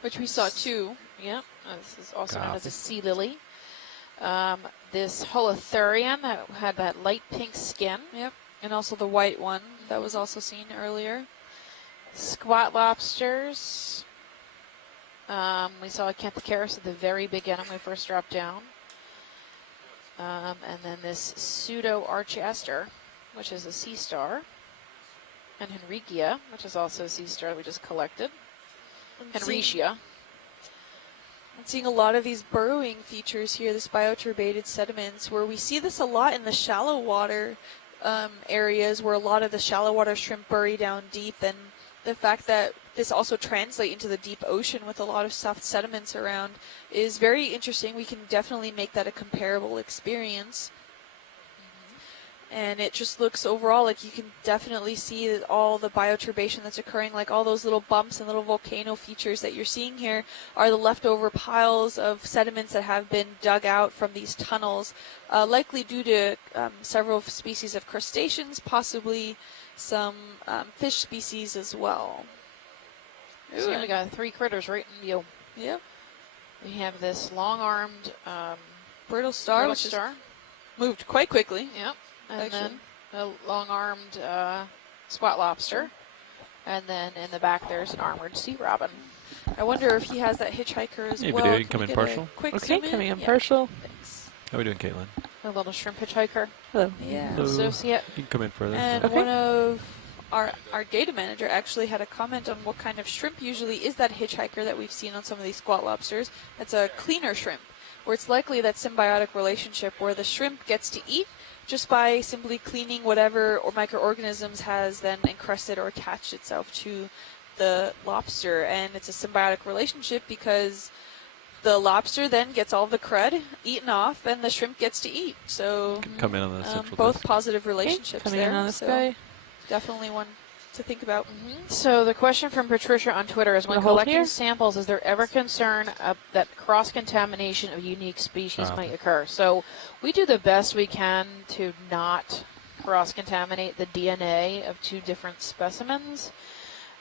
Which we saw 2. Yeah, this is also known as a sea lily. This holothurian that had that light pink skin. Yep, and also the white one that was also seen earlier. Squat lobsters. We saw Acanthocaris at the very beginning when we first dropped down. And then this pseudo-archaster, which is a sea star. And Henricia, which is also a sea star that we just collected. Henricia. I'm seeing a lot of these burrowing features here, this bioturbated sediments, where we see this a lot in the shallow water areas where a lot of the shallow water shrimp bury down deep, and the fact that this also translates into the deep ocean with a lot of soft sediments around is very interesting. We can definitely make that a comparable experience. And it just looks overall like you can definitely see all the bioturbation that's occurring, like all those little bumps and little volcano features that you're seeing here are the leftover piles of sediments that have been dug out from these tunnels, likely due to several species of crustaceans, possibly some fish species as well. Ooh, so we got 3 critters right in view. Yep. We have this long-armed brittle star, which is moved quite quickly. Yep. And then a long-armed squat lobster. And then in the back there's an armored sea robin. I wonder if he has that hitchhiker as well. Video, you can come in partial. Okay, coming in partial. Thanks. How are we doing, Caitlin? A little shrimp hitchhiker. Hello. Yeah. Hello. Associate. You can come in further. And one of our data manager actually had a comment on what kind of shrimp usually is that hitchhiker that we've seen on some of these squat lobsters. It's a cleaner shrimp, where it's likely that symbiotic relationship where the shrimp gets to eat just by simply cleaning whatever or microorganisms has then encrusted or attached itself to the lobster. And it's a symbiotic relationship because the lobster then gets all the crud eaten off and the shrimp gets to eat. So come in on the central both desk. positive relationships coming there. in on this guy. Definitely one to think about. So the question from Patricia on Twitter is, when collecting samples, is there ever concern that cross-contamination of unique species might occur? So we do the best we can to not cross-contaminate the DNA of 2 different specimens.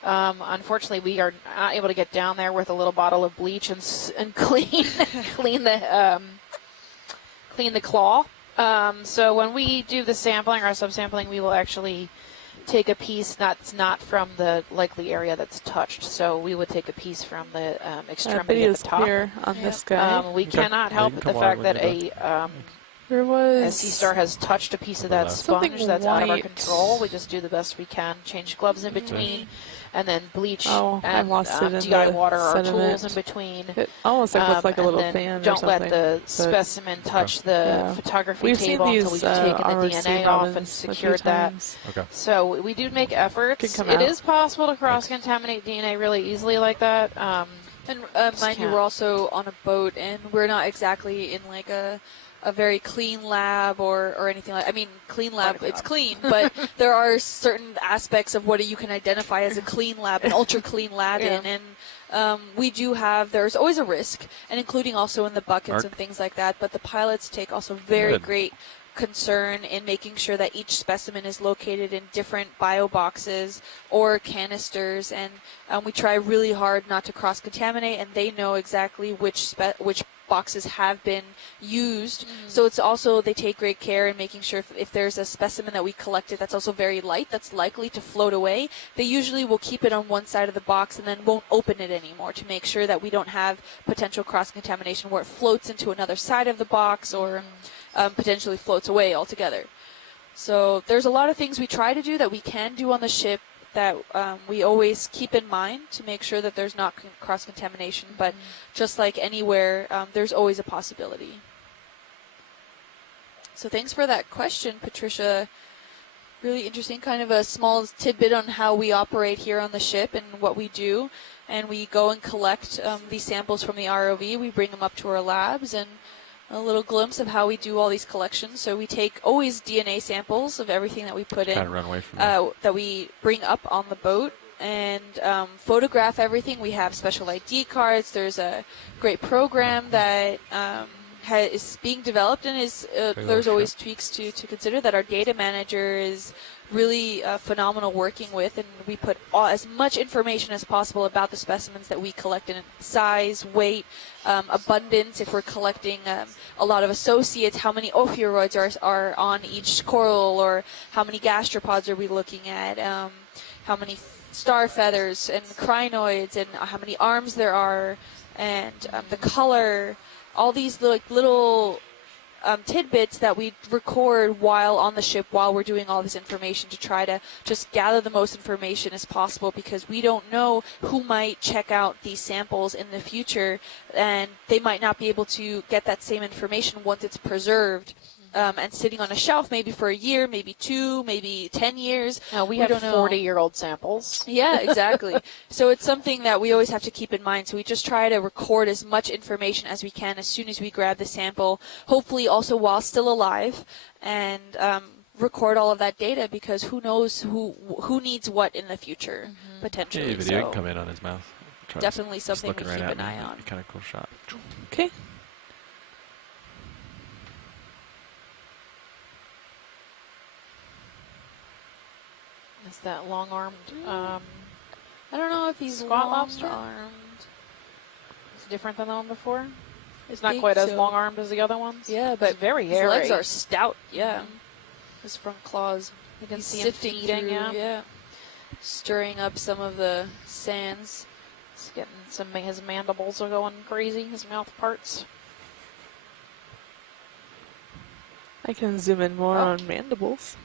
Unfortunately, we are not able to get down there with a little bottle of bleach and clean the claw. So when we do the sampling or subsampling, we will actually take a piece that's not from the likely area that's touched. So we would take a piece from the extremity at the top. Clear on this guy. We cannot help the fact that a sea star has touched a piece of that sponge that's out of our control. We just do the best we can, change gloves in between, and then bleach and DI water our tools in between. It almost looks like a little fan don't let the specimen touch the photography table until we've taken the DNA off and secured that. So we do make efforts. It is possible to cross-contaminate DNA really easily like that. And mind you, we're also on a boat, and we're not exactly in like a very clean lab or anything like. I mean, clean lab, it's clean, but there are certain aspects of what you can identify as a clean lab, an ultra clean lab in, and we do have. There's always a risk, and including also in the buckets and things like that. But the pilots take also very great concern in making sure that each specimen is located in different bio boxes or canisters, and we try really hard not to cross-contaminate, and they know exactly which boxes have been used. So it's also, they take great care in making sure if there's a specimen that we collected that's also very light, that's likely to float away, they usually will keep it on one side of the box and then won't open it anymore to make sure that we don't have potential cross-contamination where it floats into another side of the box or potentially floats away altogether. So there's a lot of things we try to do that we can do on the ship that we always keep in mind to make sure that there's not cross-contamination. But just like anywhere, there's always a possibility. So thanks for that question, Patricia. Really interesting, kind of a small tidbit on how we operate here on the ship and what we do. And we go and collect these samples from the ROV. We bring them up to our labs, and a little glimpse of how we do all these collections. So we take always DNA samples of everything that we put in, that we bring up on the boat, and photograph everything. We have special ID cards. There's a great program that is being developed, and there's always tweaks to consider that our data manager is really phenomenal working with, and we put as much information as possible about the specimens that we collect in size, weight, abundance. If we're collecting a lot of associates, how many ophiuroids are on each coral, or how many gastropods are we looking at, how many star feathers and crinoids, and how many arms there are, and the color, all these little tidbits that we record while on the ship, while we're doing all this information, to try to just gather the most information as possible, because we don't know who might check out these samples in the future, and they might not be able to get that same information once it's preserved and sitting on a shelf maybe for a year, maybe 2, maybe 10 years. No, we have 40-year-old samples. Yeah, exactly. So it's something that we always have to keep in mind. So we just try to record as much information as we can as soon as we grab the sample, hopefully also while still alive, and record all of that data, because who knows who needs what in the future, potentially. Yeah, video can come in on his mouth. Definitely something we keep an eye on. Kind of cool shot. Okay. Is that long-armed? I don't know if he's squat lobster. Armed. It's different than the one before. It's not quite as long-armed as the other ones. Yeah, but it's very hairy. His legs are stout. Yeah, his front claws. You can see him feeding. Yeah, stirring up some of the sands. It's getting his mandibles are going crazy. His mouth parts. I can zoom in more on mandibles.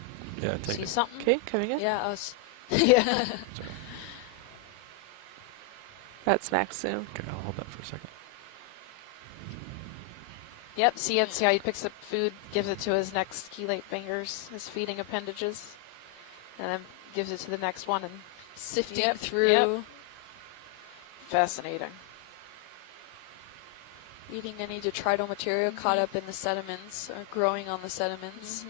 Yeah, take See something? Okay, coming in. Yeah, us. Yeah. That's max zoom. Okay, I'll hold that for a second. Yep, see how he picks up food, gives it to his next chelate fingers, his feeding appendages, and then gives it to the next one and sifting through. Yep. Fascinating. Eating any detrital material caught up in the sediments or growing on the sediments.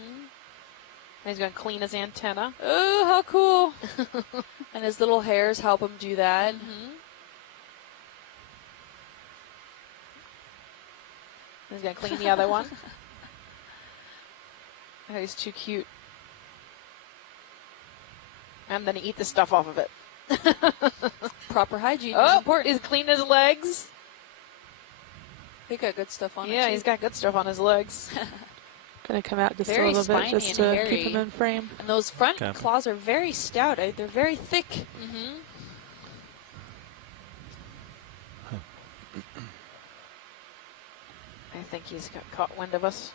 And he's going to clean his antenna. Oh, how cool. And his little hairs help him do that. He's going to clean the other one. Oh, he's too cute. And then eat the stuff off of it. Proper hygiene Oh, is important. he's cleaned his legs. They got good stuff on it. Yeah, too. he's got good stuff on his legs. Gonna come out just Very a little bit spiny just and to hairy. keep him in frame. And those front Okay. claws are very stout. They're very thick. Mm-hmm. I think he's got caught wind of us.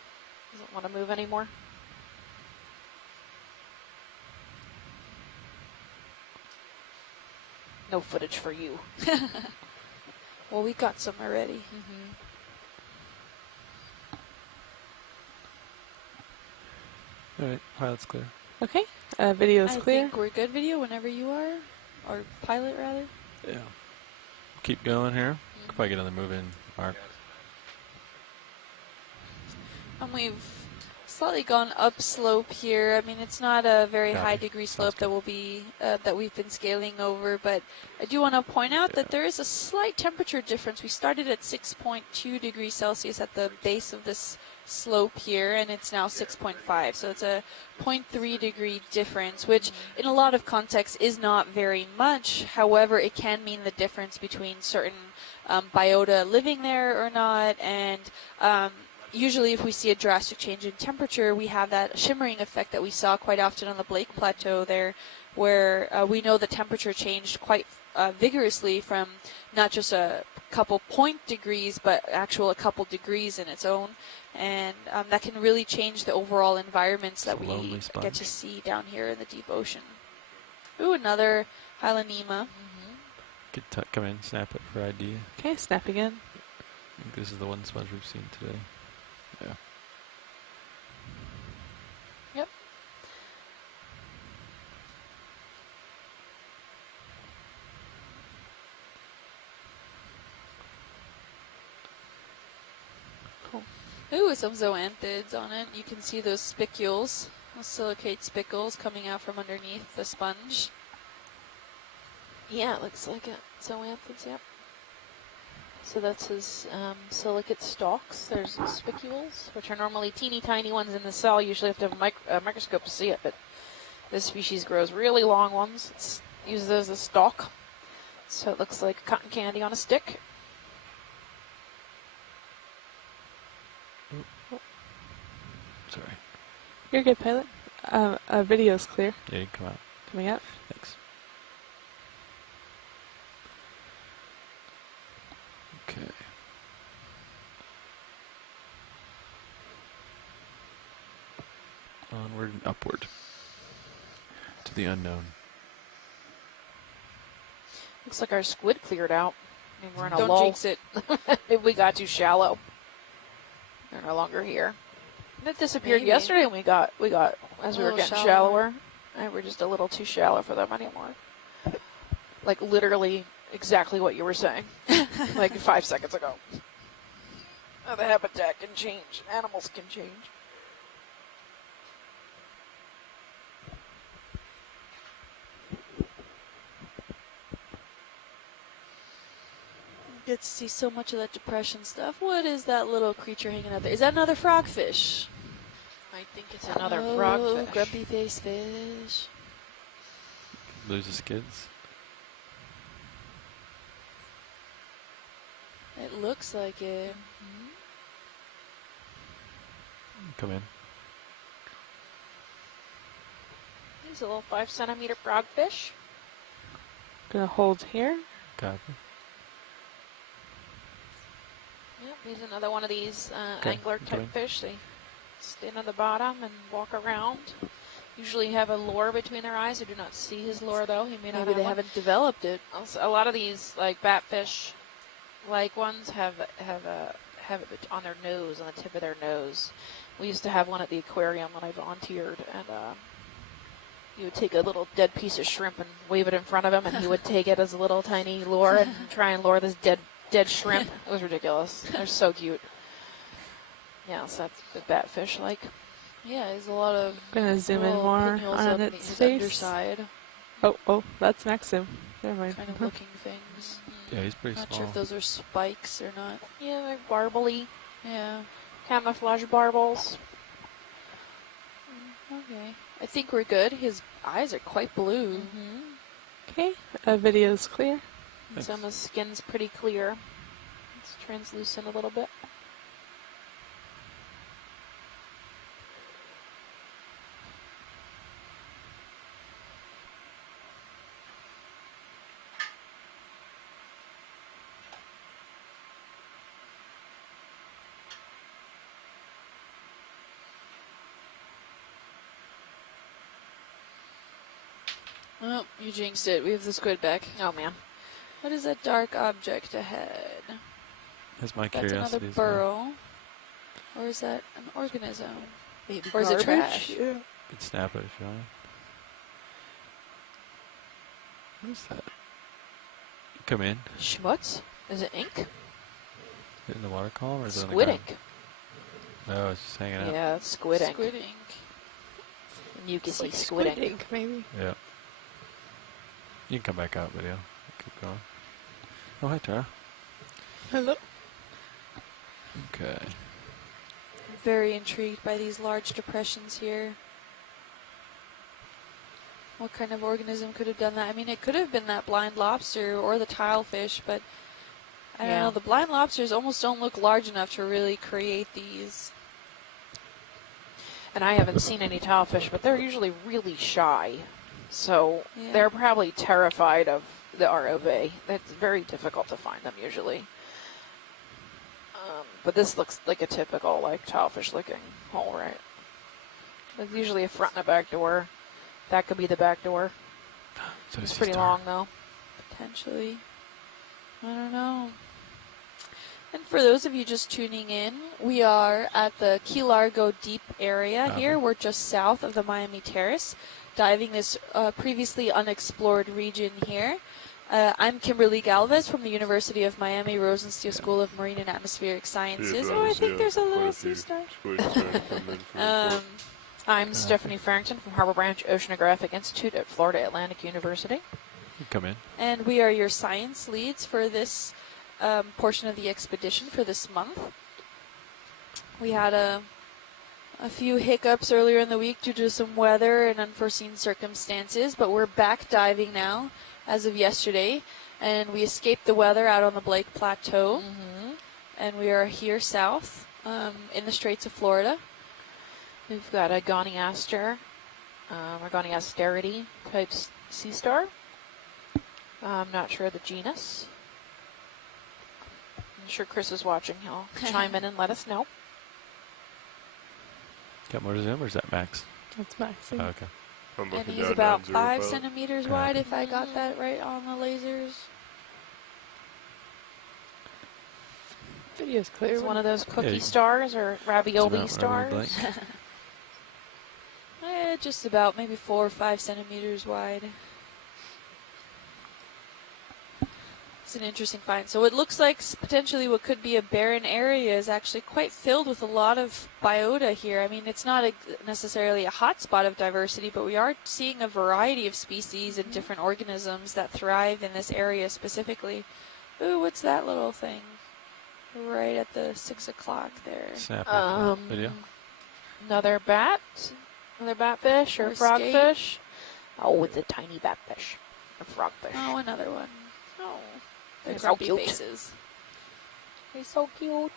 Doesn't want to move anymore. No footage for you. Well, we got some already. Mm-hmm. All right, pilot's clear. Okay, video's I clear. think we're good, video, whenever you are. Or pilot, rather. Yeah. Keep going here. Could probably get another move in, Mark. And we've slightly gone up slope here. I mean, it's not a very Copy. high degree slope Sounds that will be that we've been scaling over, but I do want to point out that there is a slight temperature difference. We started at 6.2 degrees Celsius at the base of this slope here, and it's now 6.5. So it's a 0.3 degree difference, which in a lot of contexts is not very much. However, it can mean the difference between certain biota living there or not, and usually if we see a drastic change in temperature, we have that shimmering effect that we saw quite often on the Blake Plateau there, where we know the temperature changed quite vigorously from not just a couple point degrees, but actual a couple degrees in its own. And that can really change the overall environments that we get to see down here in the deep ocean. Ooh, another Hylanema. Could come in, snap it for ID. Okay, snap again. I think this is the one sponge we've seen today. Yeah. Yep. Cool. Ooh, some zoanthids on it. You can see those spicules, those silicate spicules coming out from underneath the sponge. Yeah, it looks like it. Zoanthids, yep. So that's his silicate stalks. There's the spicules, which are normally teeny tiny ones in the cell. Usually have to have a microscope to see it, but this species grows really long ones. It's used as a stalk. So it looks like cotton candy on a stick. Sorry. You're good, pilot. Video's clear. Yeah, you can come out. Coming out. Thanks. Okay. Onward and upward to the unknown. Looks like our squid cleared out. I mean, we're in a Don't lull. jinx it. Maybe we got too shallow. They're no longer here. That disappeared Maybe. yesterday when we got as we were little getting shallower. shallower. And we're just a little too shallow for them anymore. Like literally exactly what you were saying. Like 5 seconds ago. Oh, the habitat can change. Animals can change. Get to see so much of that depression stuff. What is that little creature hanging out there? Is that another frogfish? I think it's another Oh, frogfish. grumpy face fish. Lose the skids. It looks like it. Come in. He's a little 5 centimeter frogfish. Gonna hold here. Copy. Yep, he's another one of these Okay, angler come type in. fish. They stand on the bottom and walk around. Usually have a lure between their eyes. I do not see his lure though. He may not Maybe have they one. haven't developed it. Also, a lot of these like batfish like ones have it on their nose, on the tip of their nose. We used to have one at the aquarium when I volunteered, and you would take a little dead piece of shrimp and wave it in front of him, and he would take it as a little tiny lure and try and lure this dead shrimp. It was ridiculous. They're so cute. Yeah, so that's the batfish like. Yeah, there's a lot of Gonna zoom in little more pinholes on up its his face. underside, Oh, that's Maxim. Never mind. kind of looking things. Yeah, he's pretty Not small. sure if those are spikes or not. Yeah, they're barbly, Yeah. camouflage barbels. Okay. I think we're good. His eyes are quite blue. Okay, video's clear. Some of the skin's pretty clear. It's translucent a little bit. Oh, you jinxed it. We have the squid back. Oh, man. What is that dark object ahead? That's my That's curiosity. another burrow. Or is that an organism? Maybe or is it trash? Yeah. You can snap it if you want. What is that? Come in. Schmutz? Is it ink? Is it in the water column or is it Squid on the ground? ink. No, it's just hanging out. Yeah, it's squid ink. Squid ink. And you can It's see like squid ink. maybe. Yeah. You can come back out, video. Keep going. Oh, hi, Tara. Hello. Okay. I'm very intrigued by these large depressions here. What kind of organism could have done that? I mean, it could have been that blind lobster or the tilefish, but I don't know. The blind lobsters almost don't look large enough to really create these. And I haven't seen any tilefish, but they're usually really shy. So they're probably terrified of the ROV. It's very difficult to find them usually. But this looks like a typical like tilefish looking hole, right? There's usually a front and a back door. That could be the back door. So it's pretty long though. Potentially. I don't know. And for those of you just tuning in, we are at the Key Largo Deep area here. We're just south of the Miami Terrace, diving this previously unexplored region here. I'm Kimberly Galvez from the University of Miami Rosenstiel School of Marine and Atmospheric Sciences. I think there's a little sea star. I'm Stephanie Farrington from Harbor Branch Oceanographic Institute at Florida Atlantic University. Come in. And we are your science leads for this portion of the expedition for this month. We had a few hiccups earlier in the week due to some weather and unforeseen circumstances, but we're back diving now as of yesterday, and we escaped the weather out on the Blake Plateau, and we are here south in the Straits of Florida. We've got a Goniaster, or Goniasterity type sea star. I'm not sure of the genus. I'm sure Chris is watching. He'll chime in and let us know. Got more to zoom, or is that max? That's max. Oh, okay. And he's about 5 centimeters wide, if I got that right on the lasers. Video's clear. It's one of those cookie stars or ravioli stars. Just about maybe 4 or 5 centimeters wide. It's an interesting find. So it looks like potentially what could be a barren area is actually quite filled with a lot of biota here. I mean, it's not necessarily a hot spot of diversity, but we are seeing a variety of species and different organisms that thrive in this area specifically. Ooh, what's that little thing? Right at the 6 o'clock there. Snap video. Another bat? Another batfish or frogfish? Oh, it's a tiny batfish. A frogfish. Oh, another one. Oh. They're so grumpy cute. faces. They're so cute.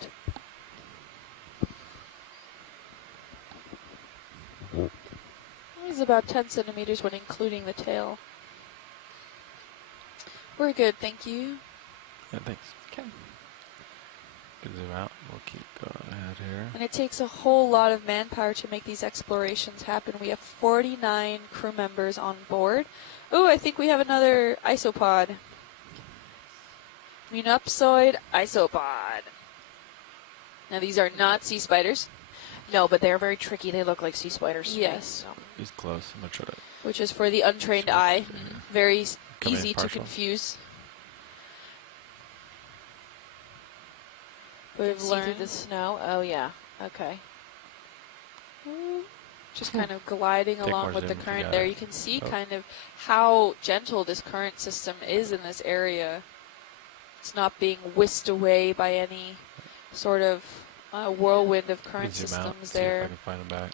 He's about 10 centimeters when including the tail. We're good, thank you. Yeah, thanks. Okay. Can zoom out. We'll keep going ahead here. And it takes a whole lot of manpower to make these explorations happen. We have 49 crew members on board. Ooh, I think we have another isopod. Munopsoid isopod. Now these are not sea spiders. No, but they're very tricky. They look like sea spiders. Yes. So. He's close. I'm going to try to... Which is for the untrained eye. Very easy to confuse. We've learned through the snow. Oh, yeah. Okay. Just kind of gliding along with the current there. You can see kind of how gentle this current system is in this area. It's not being whisked away by any sort of whirlwind of current systems there. See if I can find them back.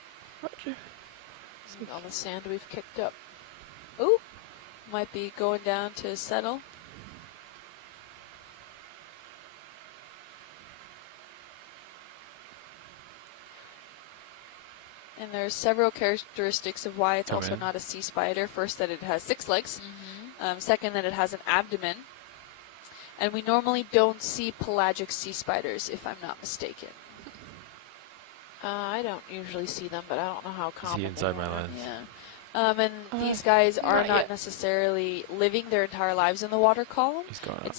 On the sand we've kicked up. Ooh, might be going down to settle. And there's several characteristics of why it's also not a sea spider. First, that it has 6 legs. Second, that it has an abdomen. And we normally don't see pelagic sea spiders, if I'm not mistaken. I don't usually see them, but I don't know how common. See inside my lens. Yeah. And these guys are not necessarily living their entire lives in the water column. He's going up.